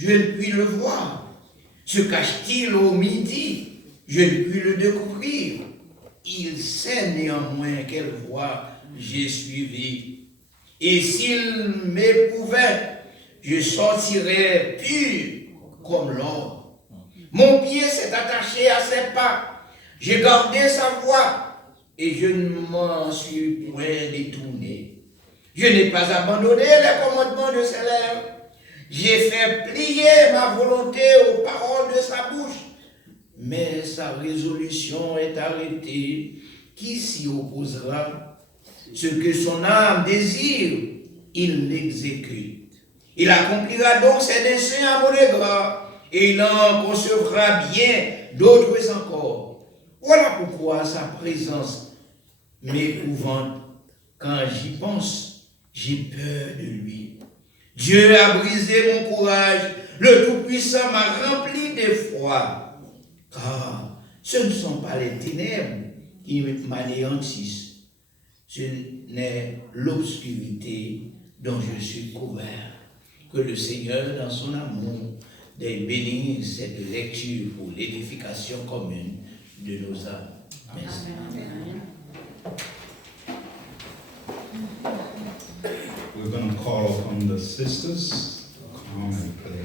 Je ne puis le voir. Se cache-t-il au midi? Je ne puis le découvrir. Il sait néanmoins quelle voie j'ai suivie. Et s'il m'éprouvait, je sortirais pur comme l'or. Mon pied s'est attaché à ses pas. J'ai gardé sa voie et je ne m'en suis point détourné. Je n'ai pas abandonné les commandements de ses lèvres. J'ai fait plier ma volonté aux paroles de sa bouche. Mais sa résolution est arrêtée. Qui s'y opposera? Ce que son âme désire, il l'exécute. Il accomplira donc ses desseins à mon égard, et il en concevra bien d'autres encore. Voilà pourquoi sa présence m'épouvante. Quand j'y pense, j'ai peur de lui. Dieu a brisé mon courage, le Tout-Puissant m'a rempli d'effroi. Car ce ne sont pas les ténèbres qui m'anéantissent, ce n'est l'obscurité dont je suis couvert. Que le Seigneur, dans son amour, bénisse cette lecture pour l'édification commune de nos âmes. Merci. Amen. We're going to call upon the sisters to come and play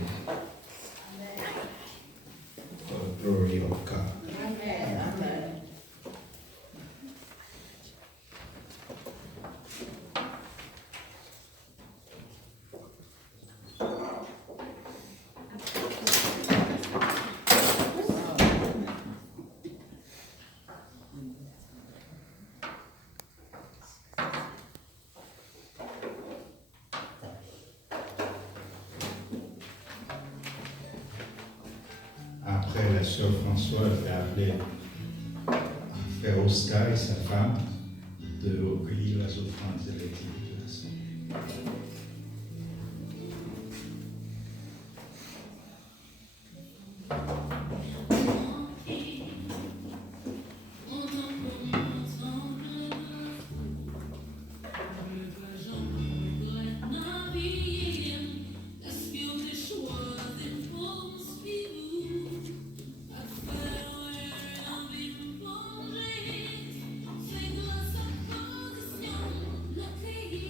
for the glory of God. Amen. Amen. Après, la sœur Françoise a appelé frère Oscar et sa femme de recueillir les offrandes électives de l'Assemblée. Thank you.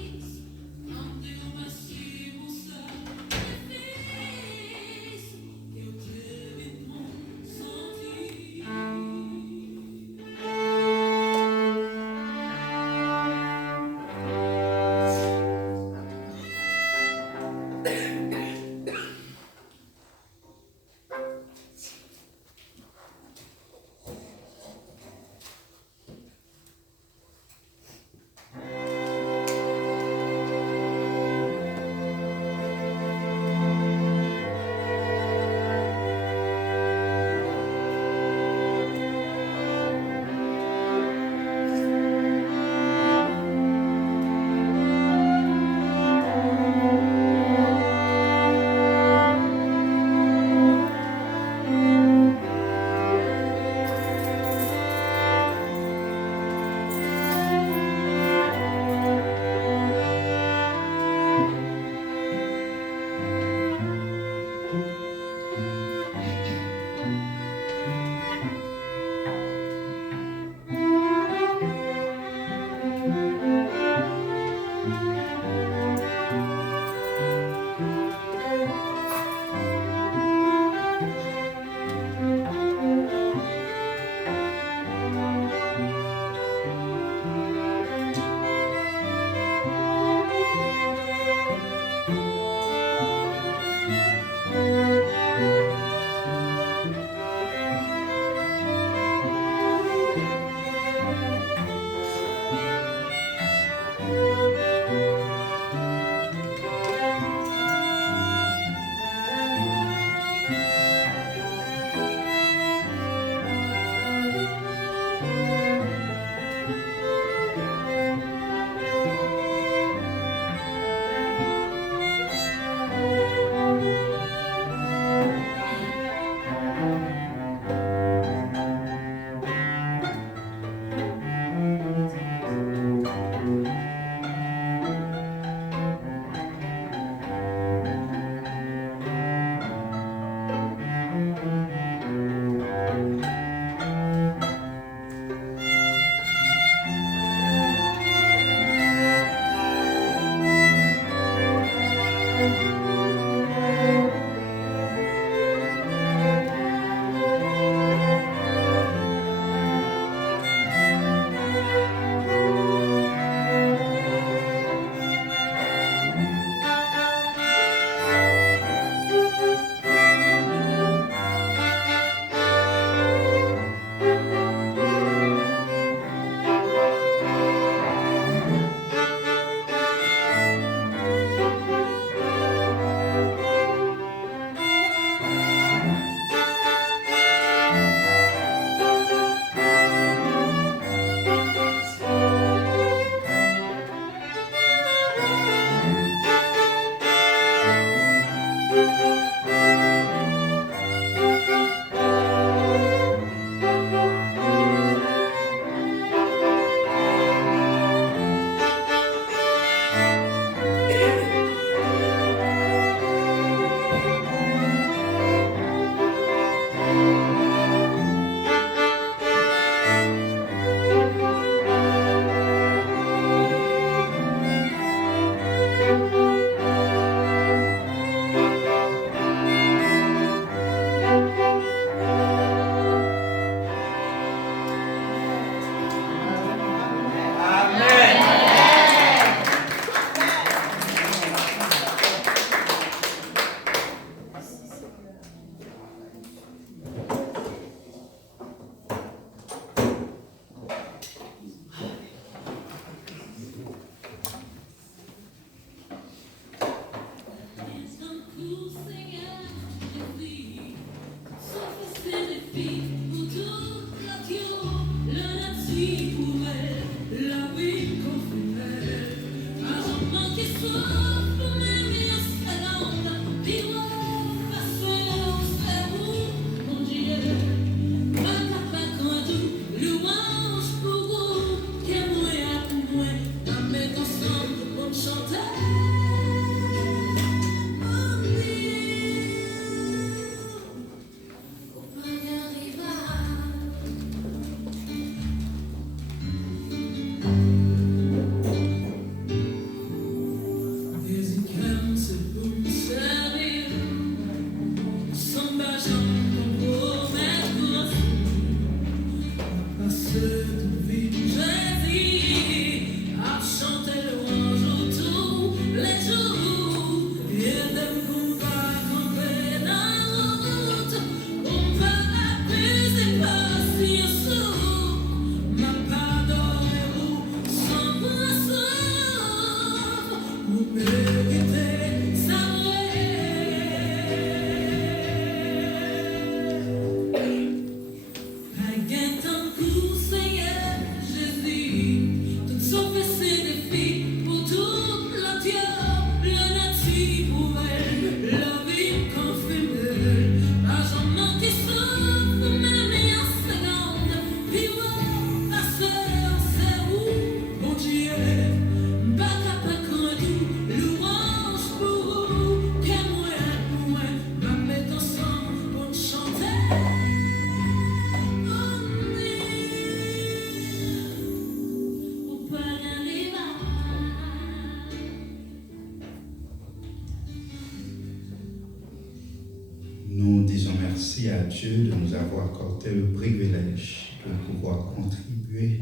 merci à Dieu de nous avoir accordé le privilège de pouvoir contribuer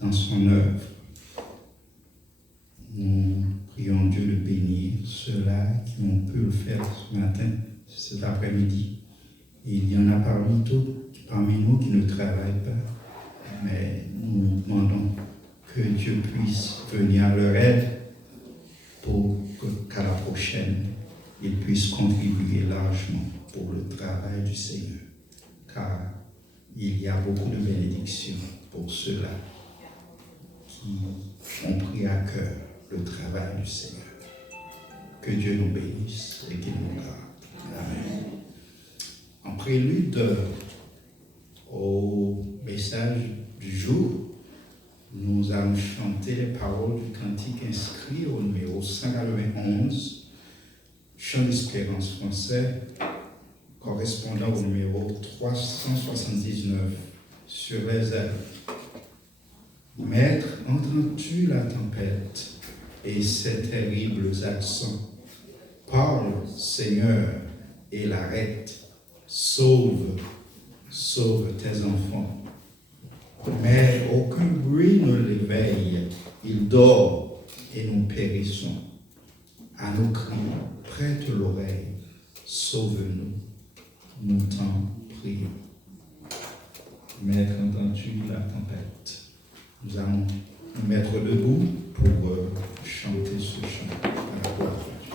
dans son œuvre. Nous prions Dieu de bénir ceux-là qui ont pu le faire ce matin, cet après-midi. Et il y en a parmi nous qui ne travaillent pas, mais nous demandons que Dieu puisse venir à leur aide pour qu'à la prochaine, ils puissent contribuer largement pour le travail du Seigneur. Car il y a beaucoup de bénédictions pour ceux-là qui ont pris à cœur le travail du Seigneur. Que Dieu nous bénisse et qu'il nous garde. Amen. En prélude au message du jour, nous allons chanter les paroles du cantique inscrit au numéro 191, Chant d'espérance français, correspondant au numéro 379, sur les ailes. Maître, entends-tu la tempête et ses terribles accents? Parle, Seigneur, et l'arrête. Sauve, sauve tes enfants. Mais aucun bruit ne l'éveille. Il dort et nous périssons. À nos cris, prête l'oreille. Sauve-nous, nous t'en prions. Maître, entends-tu la tempête? Nous allons nous mettre debout pour chanter ce chant à la gloire de Dieu.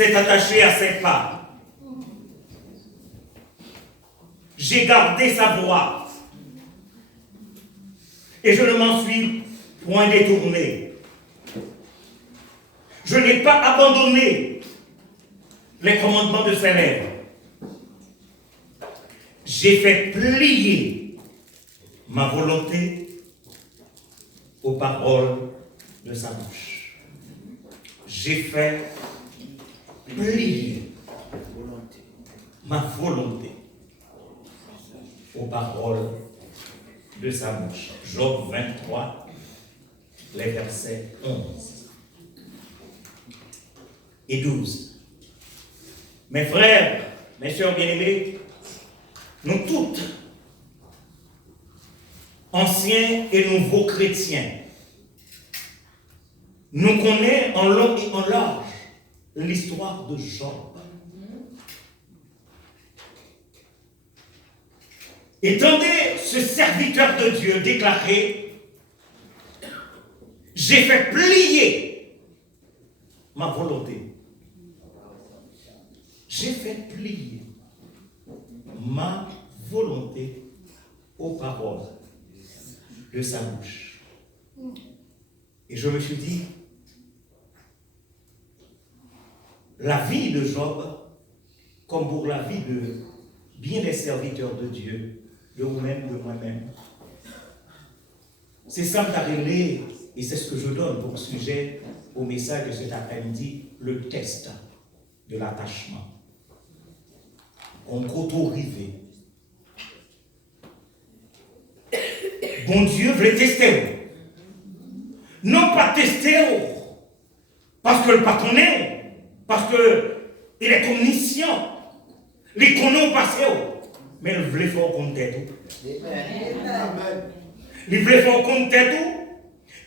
s'est attaché à ses pas. J'ai gardé sa voix. Et je ne m'en suis point détourné. Je n'ai pas abandonné les commandements de ses lèvres. J'ai fait plier ma volonté aux paroles de sa bouche. J'ai fait plier ma volonté aux paroles de sa bouche. Job 23, les versets 11 et 12. Mes frères, mes sœurs bien-aimés, nous toutes, anciens et nouveaux chrétiens, nous connaissons en long et en large l'histoire de Job. Entendez ce serviteur de Dieu déclarer: j'ai fait plier ma volonté. J'ai fait plier ma volonté aux paroles de sa bouche. Et je me suis dit, la vie de Job, comme pour la vie de bien des serviteurs de Dieu, de vous-même, de moi-même, c'est ça que t'arrêter, et c'est ce que je donne pour sujet au message de cet après-midi, le test de l'attachement. On auto-rivé. Bon Dieu veut tester. Non pas tester parce que le pas connaît, parce qu'il est omniscient, les connaît au passé, mais il veut faire compte tout. Il veut faire compte tout,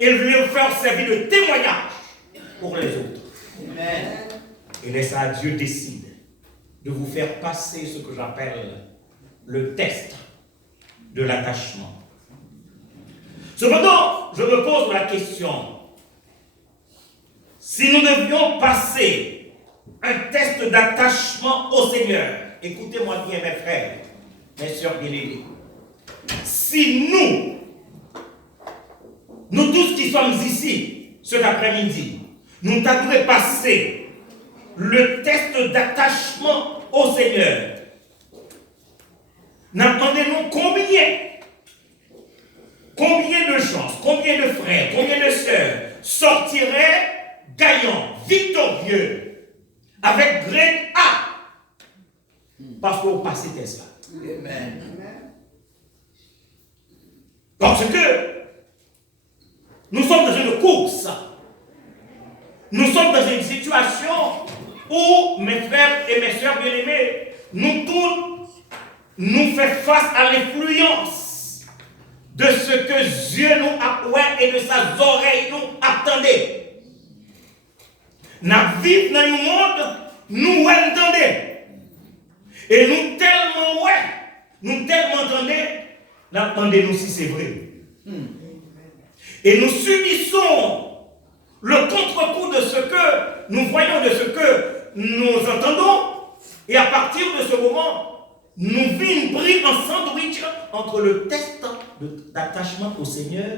et il veut faire servir de témoignage pour les autres. Et laisse à Dieu décide de vous faire passer ce que j'appelle le test de l'attachement. Cependant, je me pose la question, si nous devions passer un test d'attachement au Seigneur, écoutez-moi bien mes frères, mes sœurs bien-aimées, si nous tous qui sommes ici cet après-midi, nous devons passer le test d'attachement au Seigneur, n'entendez-nous combien de gens, combien de frères, combien de sœurs sortiraient gagnants, victorieux, avec grade A, parce qu'on passe test là. Amen. Parce que nous sommes dans une course, nous sommes dans une situation où, mes frères et mes sœurs bien-aimés, nous tous, nous faisons face à l'influence de ce que Dieu nous a oué et de sa oreille nous attendait. Nous vivons dans un monde, nous entendons. Et nous tellement entendons, nous attendons si c'est vrai. Et nous subissons le contre-coup de ce que nous voyons, de ce que nous entendons. Et à partir de ce moment, nous vîmes pris en sandwich entre le test d'attachement au Seigneur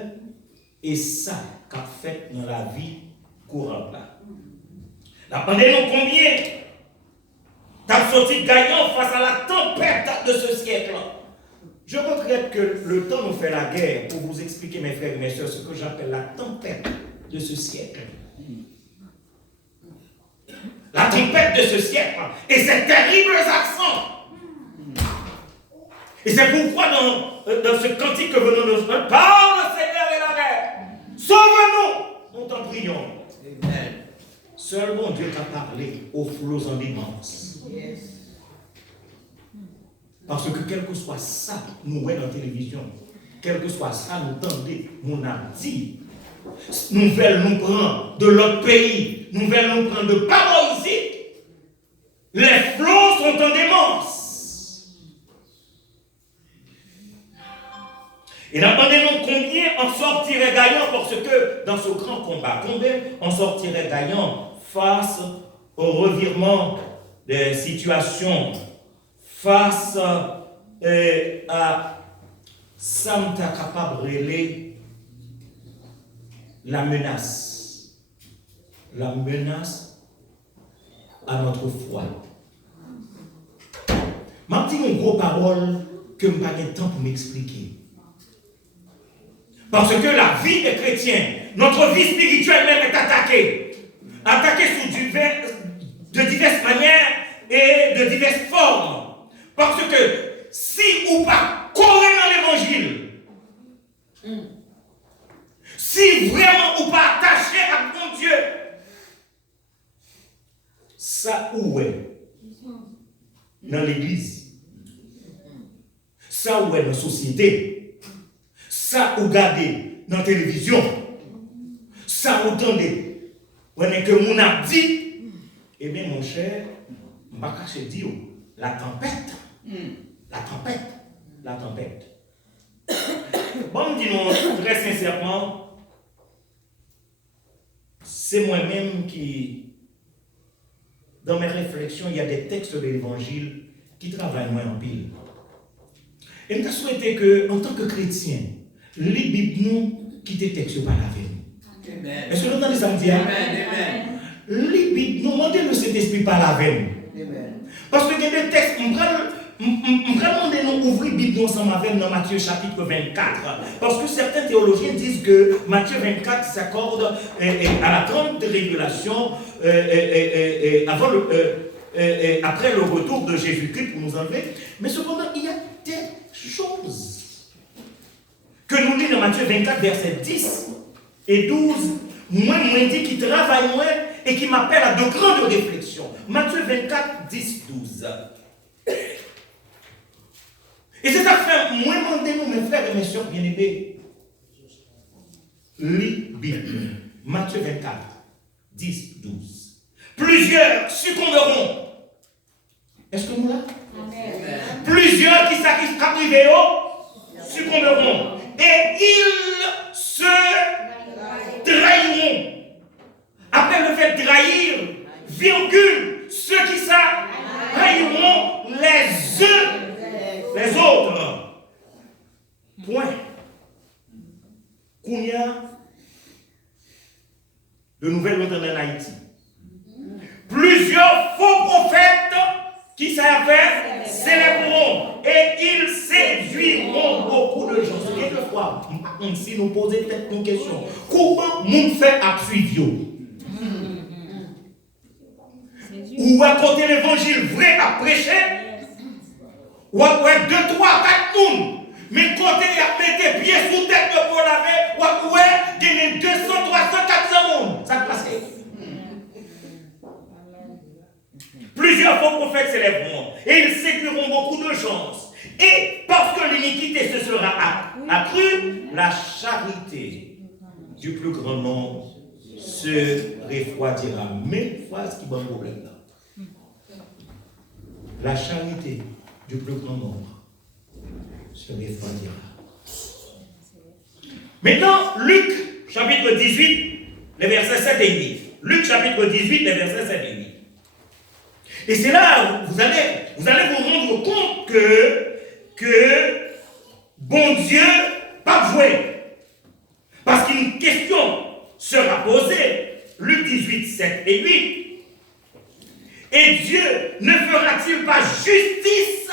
et ça qu'a fait dans la vie courante là. La pandémie, combien t'as sorti gagnant face à la tempête de ce siècle. Je regrette que le temps nous fait la guerre pour vous expliquer, mes frères et mes sœurs, ce que j'appelle la tempête de ce siècle. La tempête de ce siècle et ces terribles accents. Et c'est pourquoi dans ce cantique que venons de faire, parle Seigneur et la mer, sauve-nous, nous t'en prions. Amen. Seul mon Dieu t'a parlé aux flots en immense. Yes. Parce que quel que soit ça, nous voyons dans la télévision, quel que soit ça, nous tendez, mon âme dit, nous veulent nous prendre de l'autre pays, nous veulent nous prendre de par ici, les flots sont en démence. Et n'entendez-nous combien on sortirait gagnant parce que dans ce grand combat, combien on sortirait gagnant face au revirement des situations, face à ça, nous sommes capables de relayer la menace à notre foi. Je dis une grosse parole que je n'ai pas de temps pour m'expliquer. Parce que la vie des chrétiens, notre vie spirituelle même est attaquée. Attaquée de diverses manières et de diverses formes. Parce que si ou pas courir dans l'évangile, si vraiment ou pas attaché à mon Dieu, ça où est dans l'église, ça où est dans la société, ça où garder dans la télévision, ça où entendez, on est que mon a dit, eh bien mon cher, je ne vais pas cacher dire, la tempête. Bon, dis-nous très sincèrement, c'est moi-même qui, dans mes réflexions, il y a des textes de l'évangile qui travaillent moins en pile. Et je souhaité que, en tant que chrétien, les Bibles nous qui des textes par la veine. Est-ce que vous entendez ça me dire? Les Bibles nous demandent le Saint-Esprit par la veine. Parce que il y a des textes, vraiment nous ouvrir la Bible ensemble avec dans Matthieu chapitre 24. Parce que certains théologiens disent que Matthieu 24 s'accorde à la grande révélation après le retour de Jésus-Christ pour nous enlever. Mais cependant, il y a des choses que nous lisons dans Matthieu 24, versets 10 et 12. Moi dit qui travaille moins et qui m'appelle à de grandes réflexions. Matthieu 24, 10, 12. Et c'est ça que fait, moi, demandez-nous, mes frères et mes soeurs bien-aimés, lis Bible. Matthieu 24, 10, 12. Plusieurs succomberont. Est-ce que nous là? Amen. Plusieurs qui sacrifieront succomberont. Et ils se trahiront. Après le fait trahir, virgule, ceux qui trahiront les uns les autres. Point. Kounia, de nouvelles entendent en Haïti. Plusieurs faux prophètes qui s'appellent célébreront et ils séduiront beaucoup de gens. Quelquefois, si nous posons peut-être une question, comment nous fait suivre? Ou à côté l'évangile vrai à prêcher? Ou à 2, 3, 4 personnes. Mais côté il y a mis des pieds sous tête de pour laver, ou à gagner 200, 300, 400 personnes. Ça passe. Plusieurs faux prophètes s'élèveront et ils séduiront beaucoup de gens. Et parce que l'iniquité se sera accrue, la charité du plus grand nombre se refroidira. Même phrase qui va un problème là. La charité du plus grand nombre se refroidira. Maintenant, Luc, chapitre 18, les versets 7 et 8. Luc, chapitre 18, les versets 7 et 8. Et c'est là où vous allez vous rendre compte que bon Dieu pas joué. Parce qu'une question sera posée. Luc 18, 7 et 8. Et Dieu ne fera-t-il pas justice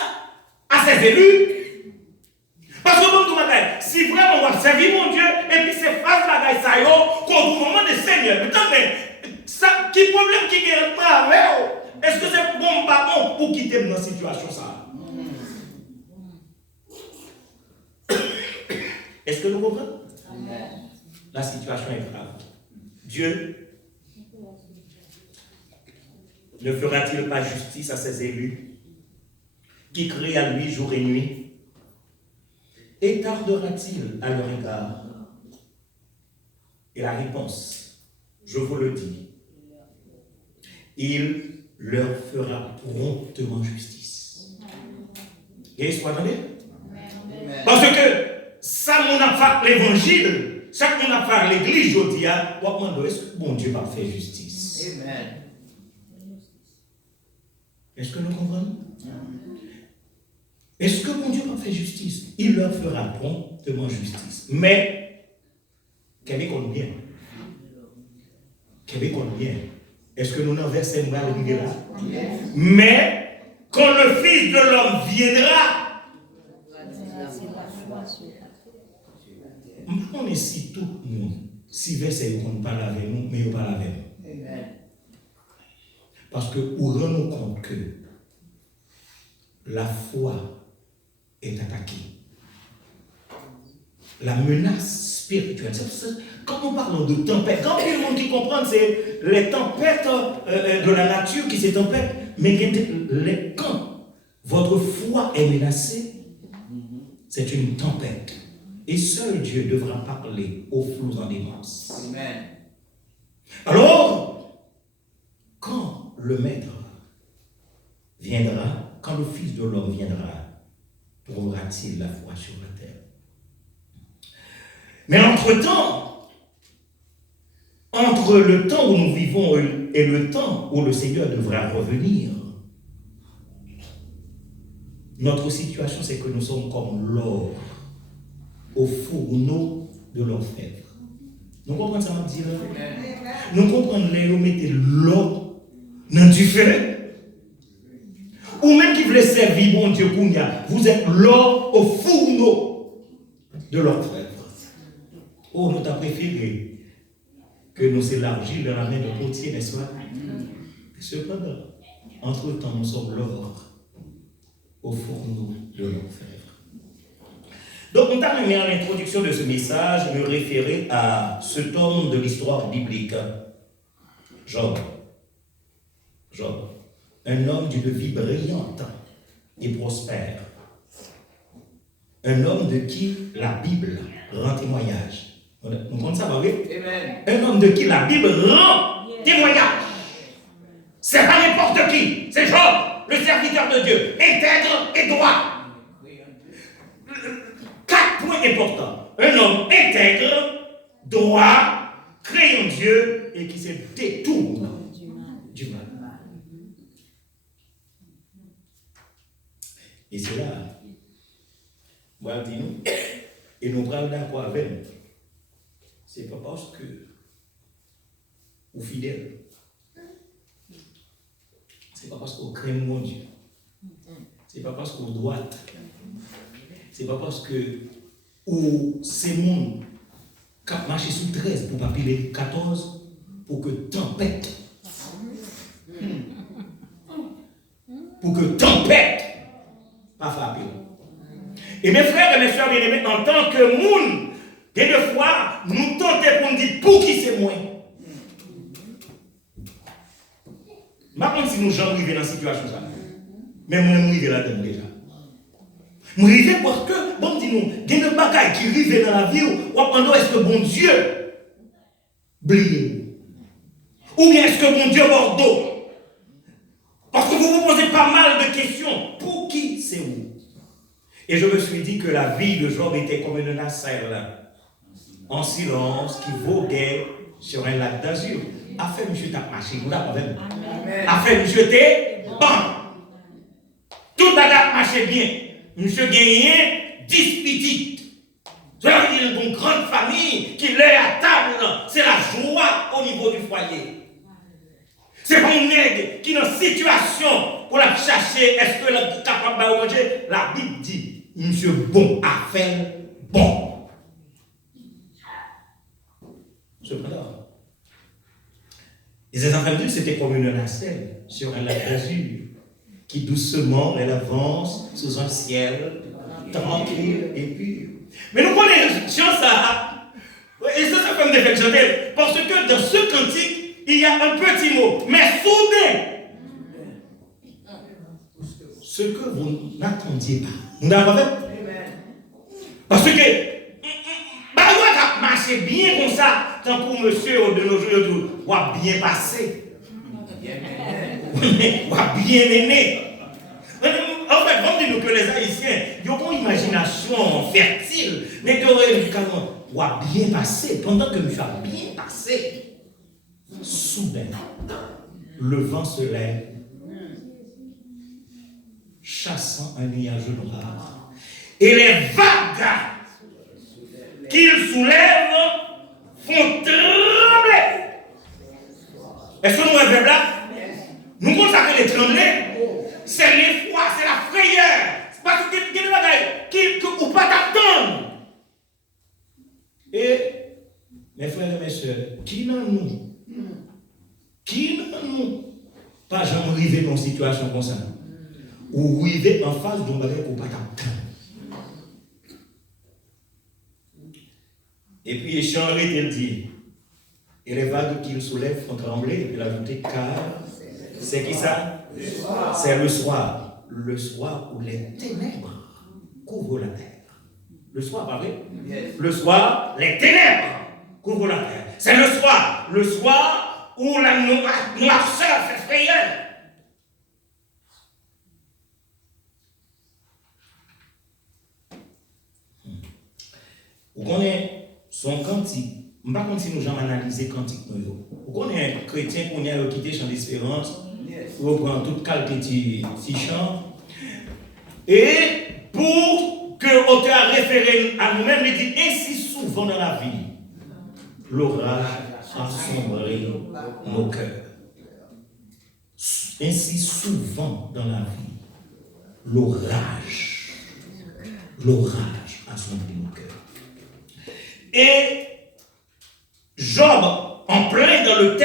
à ses élus? Parce que bon, si vraiment on va servir mon Dieu, et puis c'est face à la ça y est, qu'au moment des Seigneurs, mais ça, qui problème qui est pas avec? Est-ce que c'est bon pas bon pour quitter dans cette situation ça? Est-ce que nous comprenons? La situation est grave. Dieu ne fera-t-il pas justice à ses élus qui crient à lui jour et nuit? Et tardera-t-il à leur égard? Et la réponse, je vous le dis, il leur fera promptement justice. Et vous attendez? Parce que ça, on a fait l'évangile, ça qu'on a fait l'église, je dis, est-ce que bon Dieu va faire justice? Amen. Est-ce que nous comprenons? Est-ce que mon Dieu va faire justice? Il leur fera promptement justice. Mais, qu'est-ce qu'on bien? Qu'est-ce qu'on bien? Est-ce que nous n'en versons pas le là? Mais, quand le Fils de l'homme viendra, on est si tout le monde, si verset qu'on parle avec nous, mais on parle avec nous. Parce que nous rendons compte que la foi est attaquée. La menace spirituelle. Quand nous parlons de tempête, quand tout le monde qui comprend, c'est les tempêtes de la nature qui se tempêtent, mais quand votre foi est menacée, c'est une tempête. Et seul Dieu devra parler aux flous en démence. Amen. Alors, quand le Maître viendra, quand le Fils de l'homme viendra, trouvera-t-il la foi sur la terre? Mais entre-temps, entre le temps où nous vivons et le temps où le Seigneur devra revenir, notre situation, c'est que nous sommes comme l'or au fourneau de l'orfèvre. Nous comprenons ça, m'a dit là? Nous comprenons les où mettez l'or dans du feu. Ou même qui voulait servir bon Dieu Kounia, vous êtes l'or au fourneau de l'orfèvre. Oh, nous t'as préféré que nous élargissions dans la main de potier, n'est-ce pas? Cependant, entre-temps, nous sommes l'or au fourneau de l'orfèvre. Donc, nous avons mis en introduction de ce message me référer à ce tome de l'histoire biblique. Job. Un homme d'une vie brillante et prospère. Un homme de qui la Bible rend témoignage. Vous comprenez ça, oui? Un homme de qui la Bible rend témoignage. C'est pas n'importe qui. C'est Job, le serviteur de Dieu, intègre et droit. 4 points importants. Un homme intègre, droit, craignant Dieu et qui se détourne du mal. Et c'est là, moi je dis nous, et nous parlons d'accord avec nous. C'est pas parce que vous fidèles. C'est pas parce qu'on craint mon Dieu. C'est pas parce qu'on doit. C'est pas parce que c'est mon qui a marché sous 13 pour pas piler 14 pour que tempête. Pour que tempête pas frapper. Et mes frères et mes soeurs bien-aimés, en tant que monde, des deux fois, nous tentons pour nous dire pour qui c'est moi. Maintenant, si nous gens arrivés dans la situation, ça, mais moi, je suis là-dedans déjà. Je suis arrivé parce que, bon, dis-nous, il y a des bagailles qui arrivent dans la vie, ou est-ce que bon Dieu brille? Ou bien est-ce que bon Dieu Bordeaux? Parce que vous vous posez pas mal de questions. Pour qui c'est où? Et je me suis dit que la vie de Job était comme une nacelle en silence qui voguait sur un lac d'azur. Afin monsieur t'a marché, nous là quand même. Afin monsieur t'es bon. Tout a marché bien. Monsieur gagné 10 petites. Cela veut dire une grande famille qui l'est à table. C'est la joie au niveau du foyer. C'est pas une nègre qui est dans une situation pour la chercher. Est-ce que la capable de manger? La Bible dit, monsieur bon à faire bon. Cependant, les enfants de Dieu, c'était comme une nacelle sur un lac d'azur qui doucement elle avance sous un ciel tranquille et pur. Mais nous connaissons ça. Et ça fait me défectionner. Parce que dans ce cantique, il y a un petit mot, mais soudain. Ce que vous n'attendiez pas. Vous n'avez pas fait? Parce que, bah, on a marché bien comme ça, tant pour monsieur de nos jours, on a bien passé. On a bien aimé. En fait, on dit que les Haïtiens, ils ont une imagination fertile, mais théoriquement, on a bien passé. Pendant que monsieur a bien passé, soudain, le vent se lève chassant un nuage noir. Et les vagues qu'il soulève font trembler. Est-ce que nous avons là? Nous consacrons les trembler. C'est l'effroi, c'est la frayeur. C'est parce que il y a des bagailles qui ne pas t'attendre. Et mes frères et mes soeurs, qui dans nous pas jamais arriver dans une situation comme ça, ou arriver en face d'un bagage pour pas t'attendre. Et puis Échan arrête de dire, et les vagues qu'il soulève font trembler, et puis il a ajouté, car c'est qui ça? C'est le soir où les ténèbres couvrent la terre. Le soir, pas vrai? Le soir, les ténèbres couvrent la terre. C'est le soir où la noirceur fait frayeur. Vous connaissez son cantique. Je ne sais pas si nous avons analysé le cantique. Vous connaissez un chrétien qui a quitté Chant d'Espérance, vous prenez toute qualité de chant. Et pour que l'auteur référé à nous-mêmes, il dit ainsi souvent dans la vie, l'orage a sombré nos cœurs. Ainsi souvent dans la vie, l'orage a sombré nos cœurs. Et Job, en plein dans le texte,